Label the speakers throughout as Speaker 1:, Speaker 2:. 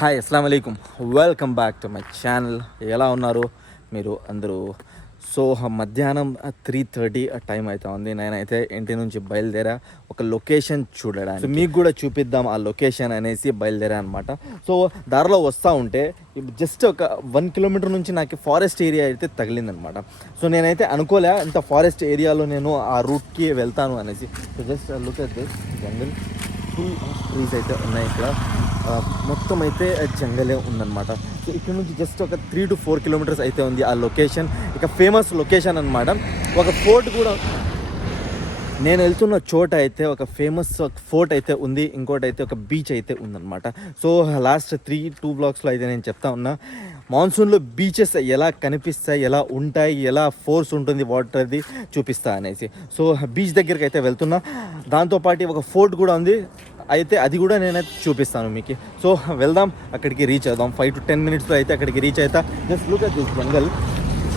Speaker 1: Hi అస్సలం అయికం welcome back to my channel. ఎలా ఉన్నారు? మీరు అందరూ. సో మధ్యాహ్నం త్రీ థర్టీ టైం అవుతా ఉంది. నేనైతే ఇంటి నుంచి బయలుదేరా ఒక లొకేషన్ చూడడానికి. మీకు కూడా చూపిద్దాం ఆ లొకేషన్ అనేసి బయలుదేరా అనమాట సో దారిలో వస్తూ ఉంటే జస్ట్ ఒక వన్ కిలోమీటర్ నుంచి నాకు ఫారెస్ట్ ఏరియా అయితే తగిలిందనమాట సో నేనైతే అనుకోలే ఇంత ఫారెస్ట్ ఏరియాలో నేను ఆ రూట్కి వెళ్తాను అనేసి. So just look at this jungle full trees అయితే ఉన్నాయి ఇక్కడ. మొత్తం అయితే జంగలే ఉందన్నమాట. సో ఇక్కడ నుంచి జస్ట్ ఒక త్రీ టు ఫోర్ కిలోమీటర్స్ అయితే ఉంది ఆ లొకేషన్ ఇక ఫేమస్ లొకేషన్ అనమాట ఒక ఫోర్ట్ కూడా నేను వెళ్తున్న చోట అయితే ఒక ఫేమస్ ఫోర్ట్ అయితే ఉంది ఇంకోటి అయితే ఒక బీచ్ అయితే ఉందన్నమాట. సో లాస్ట్ త్రీ టూ బ్లాక్స్లో అయితే నేను చెప్తా ఉన్నా మాన్సూన్లో బీచెస్ ఎలా కనిపిస్తాయి ఎలా ఉంటాయి ఎలా ఫోర్స్ ఉంటుంది వాటర్ది చూపిస్తా అనేసి. సో బీచ్ దగ్గరికి అయితే వెళ్తున్నా. దాంతోపాటు ఒక ఫోర్ట్ కూడా ఉంది అయితే అది కూడా నేనైతే చూపిస్తాను మీకు. సో వెళ్దాం అక్కడికి రీచ్ అవుదాం. ఫైవ్ టు టెన్ మినిట్స్లో అయితే అక్కడికి రీచ్ అవుతా. Just look at this jungle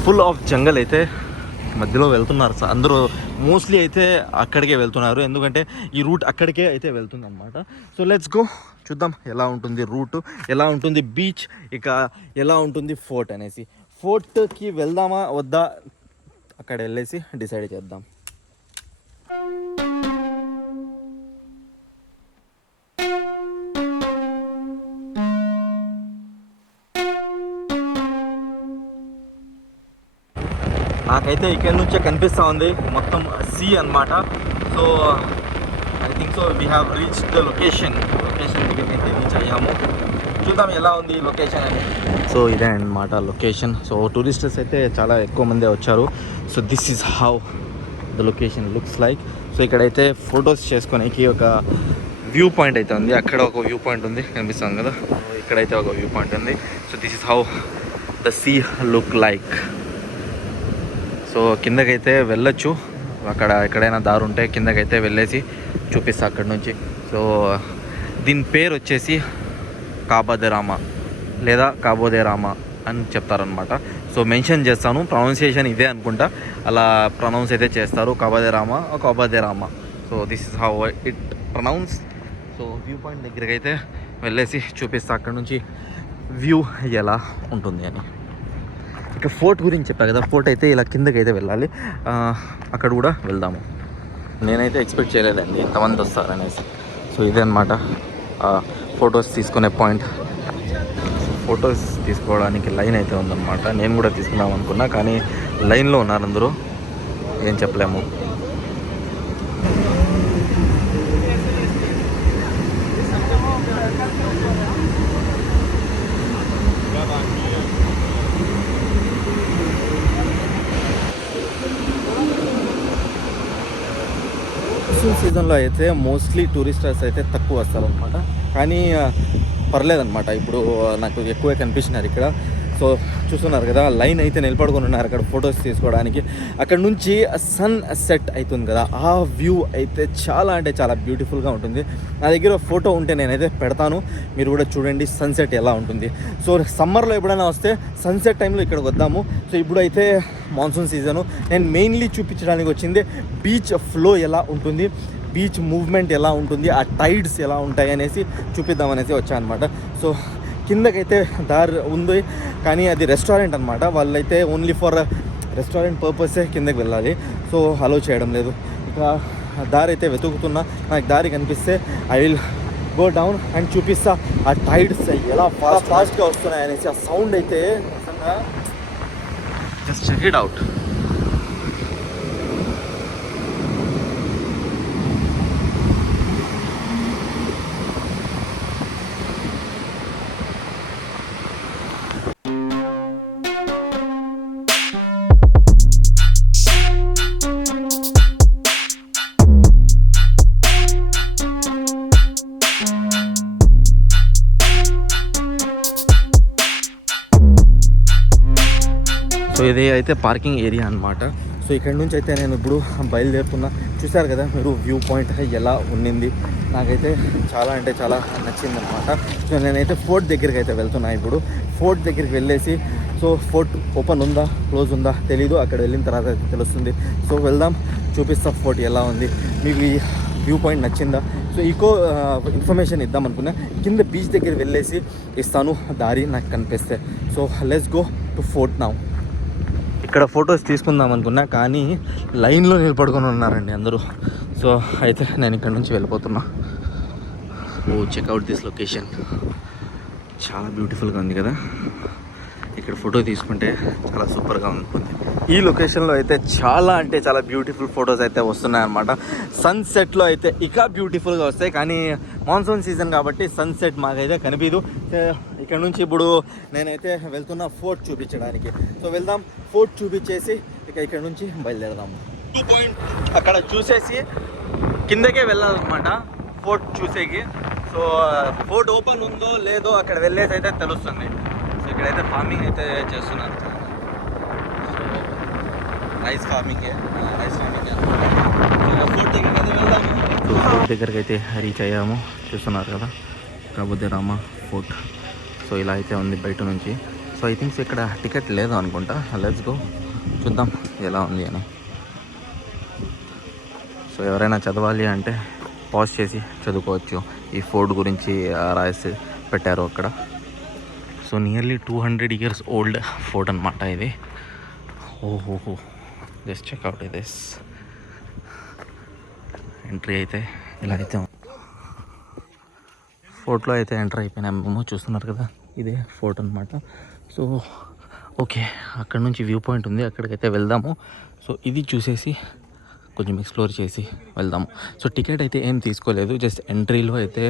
Speaker 1: full of jungle అయితే. మధ్యలో వెళ్తున్నారు సార్. అందరూ మోస్ట్లీ అయితే అక్కడికే వెళ్తున్నారు. ఎందుకంటే ఈ రూట్ అక్కడికే అయితే వెళ్తుంది అనమాట సో లెట్స్ గో చూద్దాం ఎలా ఉంటుంది రూట్ ఎలా ఉంటుంది బీచ్ ఇక ఎలా ఉంటుంది ఫోర్ట్ అనేసి. ఫోర్ట్కి వెళ్దామా వద్దా? అక్కడ వెళ్ళేసి డిసైడ్ చేద్దాం. నాకైతే ఇక్కడ నుంచే కనిపిస్తూ ఉంది. మొత్తం సీ అన్నమాట. So I think so we have reach the location location దగ్గరికి అయితే రీచ్ అయ్యాము. చూద్దాం ఎలా ఉంది లొకేషన్ అని సో ఇదే అన్నమాట లొకేషన్ సో టూరిస్టర్స్ అయితే చాలా ఎక్కువ మంది వచ్చారు. So this is how the location looks like so ఇక్కడైతే ఫొటోస్ చేసుకోనికి ఒక వ్యూ పాయింట్ అయితే ఉంది. అక్కడ ఒక వ్యూ పాయింట్ ఉంది. కనిపిస్తుంది కదా? ఇక్కడైతే ఒక వ్యూ పాయింట్ ఉంది. So this is how the sea look like so కిందకైతే వెళ్ళొచ్చు. అక్కడ ఎక్కడైనా దారు ఉంటే కిందకైతే వెళ్ళేసి చూపిస్తా అక్కడ నుంచి. సో దీని పేరు వచ్చేసి కాబదే రామ లేదా కాబోదే రామ అని చెప్తారనమాట సో మెన్షన్ చేస్తాను. ప్రొనౌన్సియేషన్ ఇదే అనుకుంటా. అలా ప్రొనౌన్స్ అయితే చేస్తారు. కాబదే రామ Rama. So this is how it pronounce so view point దగ్గరికి అయితే వెళ్ళేసి చూపిస్తా అక్కడ నుంచి. వ్యూ ఎలా ఉంటుంది అని. ఇక ఫోర్ట్ గురించి చెప్పా కదా. ఫోర్ట్ అయితే ఇలా కిందకి అయితే వెళ్ళాలి అక్కడ కూడా వెళ్దాము. నేనైతే ఎక్స్పెక్ట్ చేయలేదండి ఎంతమంది వస్తారనేసి. సో ఇదే అనమాట ఫొటోస్ తీసుకునే పాయింట్ ఫొటోస్ తీసుకోవడానికి లైన్ అయితే ఉందన్నమాట. నేను కూడా తీసుకుందాం అనుకున్నా కానీ లైన్లో ఉన్నారు అందరూ. ఏం చెప్పలేము. మాన్సూన్ సీజన్లో అయితే మోస్ట్లీ టూరిస్టర్స్ అయితే తక్కువ వస్తారు అనమాట కానీ పర్లేదన్నమాట. ఇప్పుడు నాకు ఎక్కువే కనిపిస్తున్నారు ఇక్కడ. సో చూస్తున్నారు కదా లైన్ అయితే నిలబడుకొని ఉన్నారు అక్కడ ఫొటోస్ తీసుకోవడానికి. అక్కడ నుంచి సన్ సెట్ అవుతుంది కదా ఆ వ్యూ అయితే చాలా అంటే చాలా బ్యూటిఫుల్గా ఉంటుంది. నా దగ్గర ఫోటో ఉంటే నేనైతే పెడతాను మీరు కూడా చూడండి సన్సెట్ ఎలా ఉంటుంది. సో సమ్మర్లో ఎప్పుడైనా వస్తే సన్సెట్ టైంలో ఇక్కడికి వద్దాము. సో ఇప్పుడు అయితే మాన్సూన్ సీజను నేను మెయిన్లీ చూపించడానికి వచ్చింది బీచ్ ఫ్లో ఎలా ఉంటుంది బీచ్ మూవ్మెంట్ ఎలా ఉంటుంది ఆ టైడ్స్ ఎలా ఉంటాయి అనేసి చూపిద్దామనేసి వచ్చా అనమాట సో కిందకైతే దారి ఉంది. కానీ అది రెస్టారెంట్ అనమాట వాళ్ళైతే ఓన్లీ ఫర్ రెస్టారెంట్ పర్పసే కిందకి వెళ్ళాలి. సో అలో చేయడం లేదు. ఇక దారి అయితే వెతుకుతున్నా. నాకు దారి కనిపిస్తే I will go down and చూపిస్తా. ఆ టైడ్స్ ఎలా ఫాస్ట్ ఫాస్ట్గా వస్తున్నాయి అనేసి ఆ సౌండ్ అయితే నిజంగా just check it out so ఇది అయితే పార్కింగ్ ఏరియా అన్నమాట. సో ఇక్కడ నుంచి అయితే నేను ఇప్పుడు బయలుదేరుతున్నా. చూశారు కదా మీరు వ్యూ పాయింట్ ఎలా ఉండింది నాకైతే చాలా అంటే చాలా నచ్చింది అనమాట సో నేనైతే ఫోర్ట్ దగ్గరికి అయితే వెళ్తున్నా ఇప్పుడు. ఫోర్ట్ దగ్గరికి వెళ్ళేసి సో ఫోర్ట్ ఓపెన్ ఉందా క్లోజ్ ఉందా తెలీదు. అక్కడ వెళ్ళిన తర్వాత తెలుస్తుంది. సో వెళ్దాం చూపిస్తా ఫోర్ట్ ఎలా ఉంది. మీకు ఈ వ్యూ పాయింట్ నచ్చిందా? సో ఈకో ఇన్ఫర్మేషన్ ఇద్దాం అనుకున్నా. కింద బీచ్ దగ్గర వెళ్ళేసి ఇస్తాను. దారి నాకు కనిపిస్తే. So let's go to fort నా. ఇక్కడ ఫొటోస్ తీసుకుందాం అనుకున్నా కానీ లైన్లో నిలబడుకొని ఉన్నారండి అందరూ. సో అయితే నేను ఇక్కడ నుంచి వెళ్ళిపోతున్నా. ఓ చెక్అవుట్ దిస్ లొకేషన్ చాలా బ్యూటిఫుల్గా ఉంది కదా. ఇక్కడ ఫోటో తీసుకుంటే చాలా సూపర్గా ఉంటుంది. ఈ లొకేషన్లో అయితే చాలా అంటే చాలా బ్యూటిఫుల్ ఫొటోస్ అయితే వస్తున్నాయి అన్నమాట సన్సెట్లో అయితే ఇక బ్యూటిఫుల్గా వస్తాయి. కానీ మాన్సూన్ సీజన్ కాబట్టి సన్సెట్ మాకైతే కనిపించదు ఇక్కడ నుంచి ఇప్పుడు నేనైతే వెళ్తున్నా ఫోర్ట్ చూపించడానికి. సో వెళ్దాం. ఫోర్ట్ చూపించేసి ఇక ఇక్కడ నుంచి బయలుదేరదాం. టూ పాయింట్ అక్కడ చూసేసి కిందకే వెళ్ళాలన్నమాట. ఫోర్ట్ చూసేకి. సో ఫోర్ట్ ఓపెన్ ఉందో లేదో అక్కడ వెళ్ళేసి అయితే తెలుస్తుంది. ఇక్కడైతే ఫార్మింగ్ అయితే చేస్తున్నారు. So rice farming rice farming fort దగ్గరికి అయితే రీచ్ అయ్యాము. చూస్తున్నారు కదా కాబోతే రామ ఫోర్ట్ సో ఇలా అయితే ఉంది బయట నుంచి. సో ఐ థింక్స్ ఇక్కడ టికెట్ లేదు అనుకుంటా. లెట్స్ గో చూద్దాం ఎలా ఉంది అని. సో ఎవరైనా చదవాలి అంటే పాజ్ చేసి చదువుకోవచ్చు. ఈ ఫోర్ట్ గురించి ఆ, రాసి పెట్టారు అక్కడ. So nearly two hundred years old fort అనమాట ఇది. ఓహోహో జస్ట్ చెక్అవుట్ దిస్ ఎంట్రీ అయితే ఇలా అయితే ఫోర్ట్లో అయితే ఎంటర్ అయిపోయినాం మేము చూస్తున్నారు కదా? ఇదే ఫోర్ట్ అనమాట సో ఓకే అక్కడ నుంచి వ్యూ పాయింట్ ఉంది అక్కడికైతే వెళ్దాము. సో ఇది చూసేసి కొంచెం ఎక్స్ప్లోర్ చేసి వెళ్దాము. సో టికెట్ అయితే ఏం తీసుకోలేదు జస్ట్ ఎంట్రీలో అయితే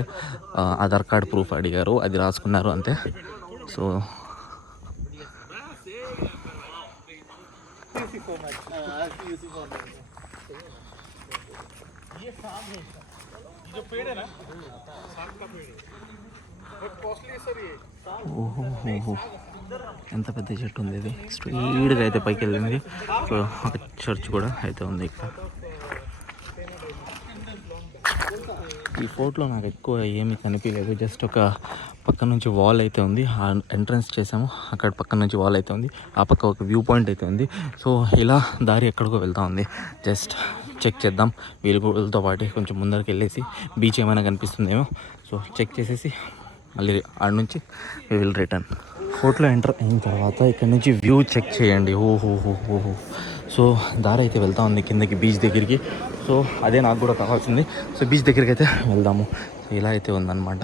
Speaker 1: ఆధార్ కార్డ్ ప్రూఫ్ అడిగారు అది రాసుకున్నారు అంతే. సో ఓహో ఎంత పెద్ద చెట్టు ఉంది ఇది? స్ట్రీట్గా అయితే పైకి వెళ్ళింది. సో ఒక చర్చ్ కూడా అయితే ఉంది ఇక్కడ. ఈ ఫోటోలో నాకు ఎక్కువ ఏమీ కనిపించలేదు. జస్ట్ ఒక పక్క నుంచి వాల్ అయితే ఉంది. ఆ ఎంట్రన్స్ చేసాము. అక్కడ పక్క నుంచి వాల్ అయితే ఉంది. ఆ పక్క ఒక వ్యూ పాయింట్ అయితే ఉంది. సో ఇలా దారి ఎక్కడికో వెళ్తూ ఉంది. జస్ట్ చెక్ చేద్దాం. వీళ్ళతో పాటు కొంచెం ముందరికి వెళ్ళేసి బీచ్ ఏమైనా కనిపిస్తుందేమో. సో చెక్ చేసేసి మళ్ళీ ఆడ నుంచి విల్ రిటర్న్ ఫోర్ట్లో ఎంటర్ అయిన తర్వాత ఇక్కడ నుంచి వ్యూ చెక్ చేయండి. ఓహోహోహో సో దారి అయితే వెళ్తా ఉంది కిందకి బీచ్ దగ్గరికి. సో అదే నాకు కూడా కావాల్సింది. సో బీచ్ దగ్గరికి అయితే వెళ్దాము. ఇలా అయితే ఉందన్నమాట.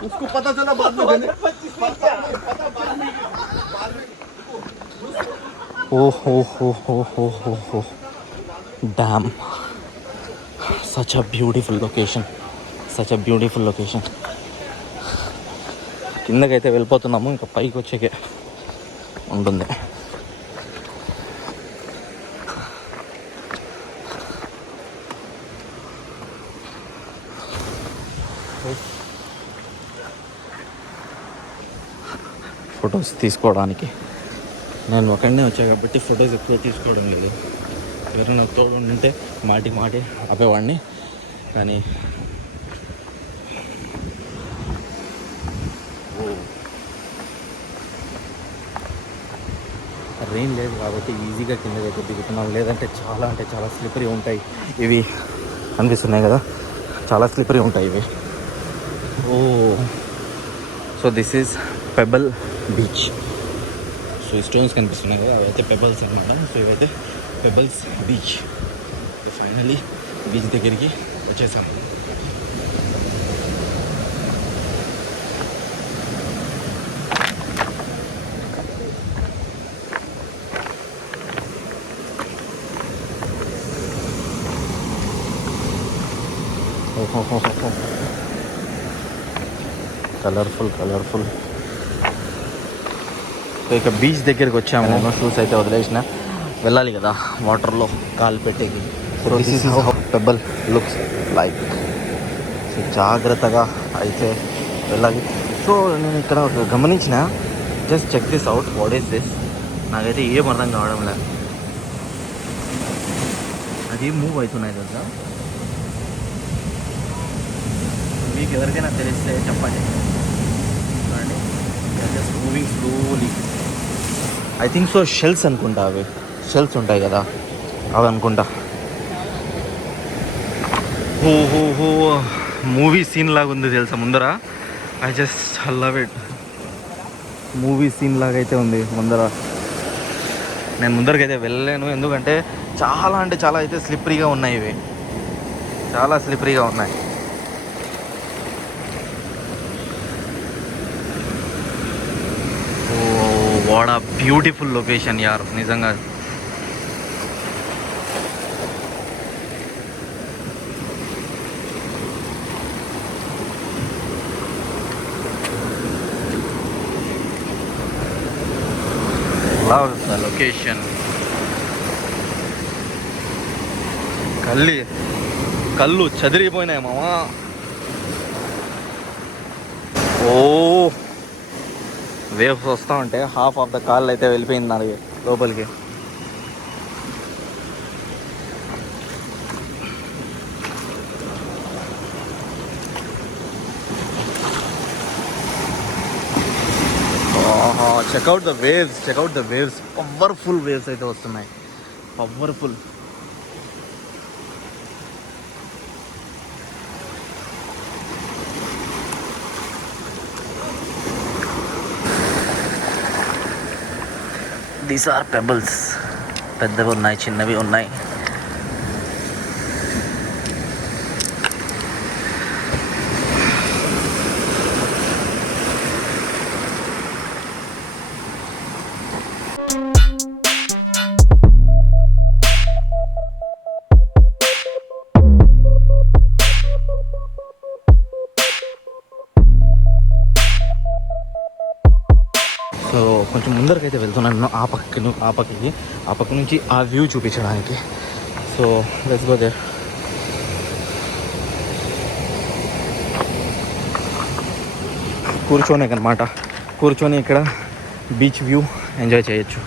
Speaker 2: उसको पता चला बाद में मैंने पता पता बाद में बाद में
Speaker 1: ओ हो हो हो हो हो हो dam such a beautiful location such a beautiful location కిందకైతే వెళ్ళిపోతున్నాము ఇంకా పైకి వచ్చేకే ఉంటుంది ఫొటోస్ తీసుకోవడానికి. నేను ఒకడినే వచ్చా కాబట్టి ఫొటోస్ ఎక్కువ తీసుకోవడం లేదు. ఎవరైనా తోడు ఉంటే మాటి మాటి ఆపేవాడిని. కానీ రెయిన్ లేదు కాబట్టి ఈజీగా కిందకి అయితే దిగుతున్నాం. లేదంటే చాలా అంటే చాలా స్లిప్పరీ ఉంటాయి. ఇవి అనిపిస్తున్నాయి కదా? చాలా స్లిప్పరీ ఉంటాయి ఇవి. ఓ. So this is pebble beach so ఈ స్టోన్స్ కనిపిస్తున్నాయి కదా అవైతే పెబల్స్ అనమాట సో ఇవైతే pebbles beach so finally beach దగ్గరికి వచ్చేసాం. కలర్ఫుల్ కలర్ఫుల్ సో ఇక బీచ్ దగ్గరికి వచ్చాము. నేను షూస్ అయితే వదిలేసిన. వెళ్ళాలి కదా వాటర్లో కాలు పెట్టేకి. So this is pebble looks like so జాగ్రత్తగా అయితే వెళ్ళాలి. సో నేను ఇక్కడ ఒక గమనించిన just check this out what is this నాకైతే ఏం అర్థం కావడం లేదు. అది మూవ్ అవుతున్నాయి కదా. మీకు ఎవరికైనా తెలిస్తే చెప్పండి. చూడండి. Just moving slowly I think so shells అనుకుంటా అవి. షెల్స్ ఉంటాయి కదా అవి అనుకుంటా. ఓ హో హో. మూవీ సీన్ లాగా ఉంది తెలుసా ముందర? I just love it movie scene లాగా అయితే ఉంది ముందర. నేను ముందరకైతే వెళ్ళలేను. ఎందుకంటే చాలా అంటే చాలా అయితే స్లిప్పరీగా ఉన్నాయి ఇవి. చాలా స్లిప్పరీగా ఉన్నాయి. వాడ బ్యూటిఫుల్ లొకేషన్ యార్ నిజంగా. లవ్ ద లొకేషన్ కల్లి కళ్ళు చదిరిపోయినాయి మామా. ఓ వేవ్స్ వస్తూ ఉంటే హాఫ్ ఆఫ్ ద కాల్ అయితే వెళ్ళిపోయింది నాకు లోపలికి. Check out the waves check out the waves powerful waves అయితే వస్తున్నాయి. పవర్ఫుల్ దీస్ ఆర్ పెబుల్స్ పెద్దవి ఉన్నాయి చిన్నవి ఉన్నాయి. వెళ్తున్నాను ఆ పక్కను ఆ పక్కకి ఆ పక్క నుంచి ఆ వ్యూ చూపించడానికి సో లెట్స్ గో దేర్ కూర్చోనే అనమాట కూర్చొని ఇక్కడ బీచ్ వ్యూ ఎంజాయ్ చేయొచ్చు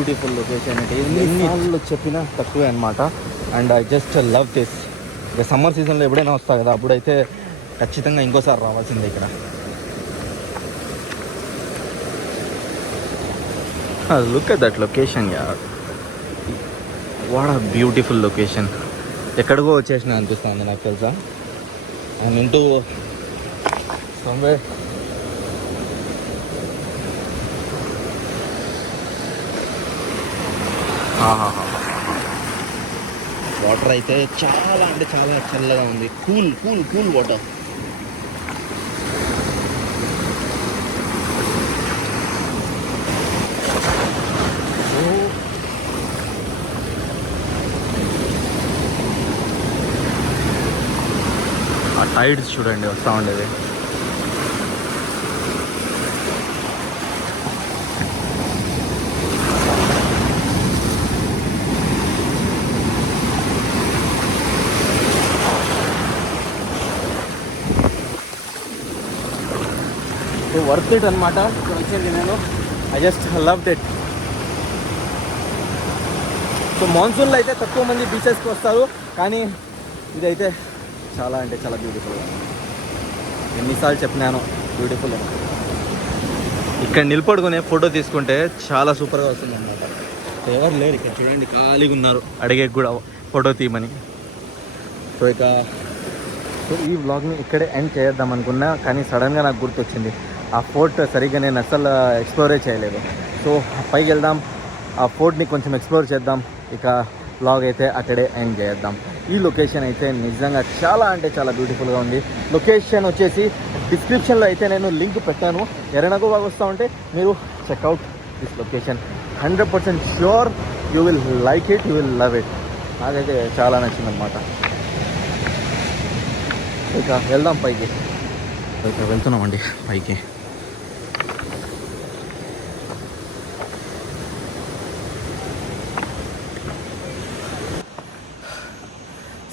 Speaker 1: బ్యూటిఫుల్ లొకేషన్ అంటే ఎన్నిసార్లు చెప్పినా తక్కువే అనమాట and I just love this ఇక సమ్మర్ సీజన్లో ఎప్పుడైనా వస్తా కదా అప్పుడైతే ఖచ్చితంగా ఇంకోసారి రావాల్సిందే ఇక్కడ. Look at that location yeah what a beautiful location ఎక్కడికో వచ్చేసిన అనిపిస్తుంది నాకు తెలుసా. అండ్ ఇంటూ సమ్వే వాటర్ అయితే చాలా అంటే చాలా చల్లగా ఉంది. Cool cool cool water. ఆ టైడ్స్ చూడండి వస్తూ ఉండేది. వర్త్ ఇట్ అనమాట ఇక్కడ వచ్చేది నేను I just love it so మాన్సూన్లో అయితే తక్కువ మంది బీచెస్కి వస్తారు. కానీ ఇదైతే చాలా అంటే చాలా బ్యూటిఫుల్ ఎన్నిసార్లు చెప్పినాను బ్యూటిఫుల్ ఇక్కడ నిలబడుకునే ఫోటో తీసుకుంటే చాలా సూపర్గా వస్తుంది అనమాట ఎవరు లేరు ఇక్కడ చూడండి ఖాళీగా ఉన్నారు. అడిగే కూడా ఫోటో తీయమని. సో ఇక సో ఈ వ్లాగ్ని ఇక్కడే ఎండ్ చేద్దాం అనుకున్నా కానీ సడన్గా నాకు గుర్తొచ్చింది. ఆ ఫోర్ట్ సరిగ్గా నేను అసలు ఎక్స్ప్లోరే చేయలేదు. సో పైకి వెళ్దాం. ఆ ఫోర్ట్ని కొంచెం ఎక్స్ప్లోర్ చేద్దాం. ఇక బ్లాగ్ అయితే అక్కడే ఎండ్ చేద్దాం. ఈ లొకేషన్ అయితే నిజంగా చాలా అంటే చాలా బ్యూటిఫుల్గా ఉంది. లొకేషన్ వచ్చేసి డిస్క్రిప్షన్లో అయితే నేను లింక్ పెట్టాను. ఎరణకు బాగా వస్తూ ఉంటే మీరు check out this location hundred percent sure you will like it you will love it నాకైతే చాలా నచ్చిందనమాట ఇక వెళ్దాం పైకి. ఇక వెళ్తున్నామండి పైకి.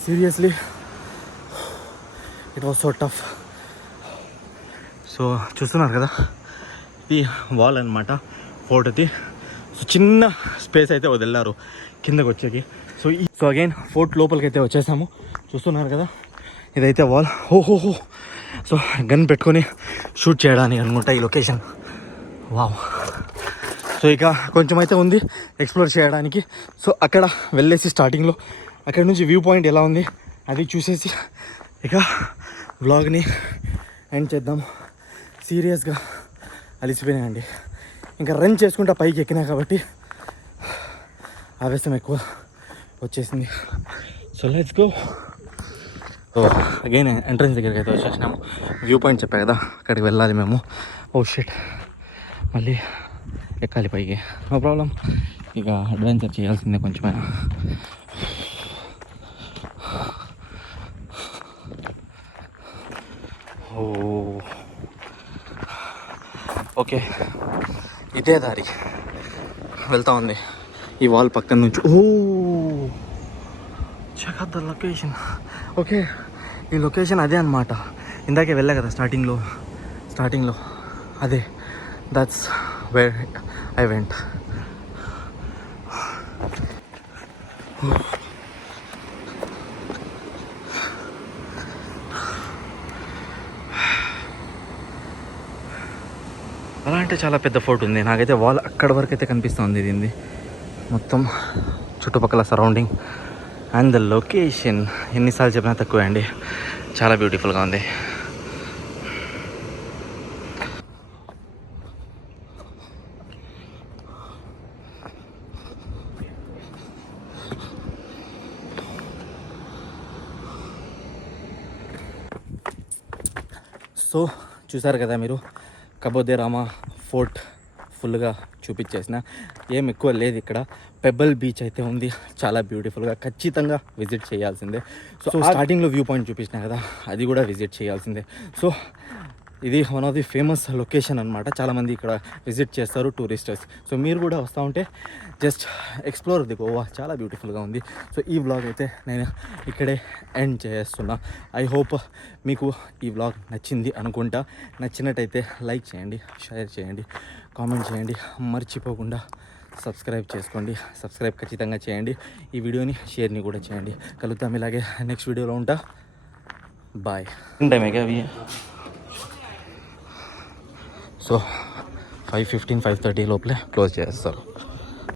Speaker 1: Seriously it was so tough so చూస్తున్నారు కదా? ఇది వాల్ అనమాట ఫోటోది. సో చిన్న స్పేస్ అయితే వదిలారు కిందకి వచ్చేకి సో ఈ సో అగైన్ ఫోర్ట్ లోపలికి అయితే వచ్చేసాము. చూస్తున్నారు కదా? ఇదైతే వాల్ ఓహోహో సో గన్ పెట్టుకొని షూట్ చేయడానికి అనుకుంటా ఈ లొకేషన్ వావ్ సో ఇక కొంచెం అయితే ఉంది ఎక్స్ప్లోర్ చేయడానికి. సో అక్కడ వెళ్ళేసి స్టార్టింగ్లో అక్కడ నుంచి వ్యూ పాయింట్ ఎలా ఉంది అది చూసేసి ఇక వ్లాగ్ని ఎండ్ చేద్దాం. సీరియస్గా అలిసిపోయినాయండి ఇంకా రన్ చేసుకుంటా పైకి ఎక్కినా కాబట్టి ఆవేశం ఎక్కువ వచ్చేసింది. So let's go oh again entrance దగ్గరికి అయితే వచ్చేసినాము. వ్యూ పాయింట్ చెప్పా కదా అక్కడికి వెళ్ళాలి మేము. Oh, ఓ షిట్ మళ్ళీ ఎక్కాలి పైకి. నో ప్రాబ్లం ఇక అడ్వెంచర్ చేయాల్సిందే కొంచెమైనా. ఓకే. ఇదే దారి. వెళ్తా ఉంది. ఈ వాల్ పక్కన నుంచి. ఓ. Check the location okay. ఈ లొకేషన్ అదే అనమాట ఇందాకే వెళ్ళా కదా స్టార్టింగ్లో స్టార్టింగ్లో అదే. దట్స్ వే ఐ వెంట్ అంటే చాలా పెద్ద ఫోర్ట్ ఉంది. నాకైతే వాల్ అక్కడ వరకు అయితే కనిపిస్తుంది దీన్ని మొత్తం చుట్టుపక్కల సరౌండింగ్ అండ్ ద లొకేషన్ ఎన్నిసార్లు చెప్పినా తక్కువే అండి. చాలా బ్యూటిఫుల్గా ఉంది. సో చూసారు కదా మీరు? కబోదే రామా ఫోర్ట్ ఫుల్గా చూపించేసిన. ఏం ఎక్కువ లేదు ఇక్కడ. పెబ్బల్ బీచ్ అయితే ఉంది. చాలా బ్యూటిఫుల్గా ఖచ్చితంగా విజిట్ చేయాల్సిందే. సో స్టార్టింగ్లో వ్యూ పాయింట్ చూపించిన కదా అది కూడా విజిట్ చేయాల్సిందే. సో ఇది one of the famous location అనమాట చాలామంది ఇక్కడ విజిట్ చేస్తారు టూరిస్టర్స్ సో మీరు కూడా వస్తూ ఉంటే జస్ట్ ఎక్స్ప్లోర్ ది గోవా. చాలా బ్యూటిఫుల్గా ఉంది. సో ఈ వ్లాగ్ అయితే నేను ఇక్కడే ఎండ్ చేస్తున్నా. ఐ హోప్ మీకు ఈ వ్లాగ్ నచ్చింది అనుకుంటా. నచ్చినట్టయితే లైక్ చేయండి షేర్ చేయండి కామెంట్ చేయండి. మర్చిపోకుండా సబ్స్క్రైబ్ చేసుకోండి. సబ్స్క్రైబ్ ఖచ్చితంగా చేయండి. ఈ వీడియోని షేర్ని కూడా చేయండి. కలుద్దాం ఇలాగే. నెక్స్ట్ వీడియోలో ఉంటా. బాయ్ ఉంటాయి మేఘ so five fifteen five thirty లోపలే క్లోజ్ చేస్తారు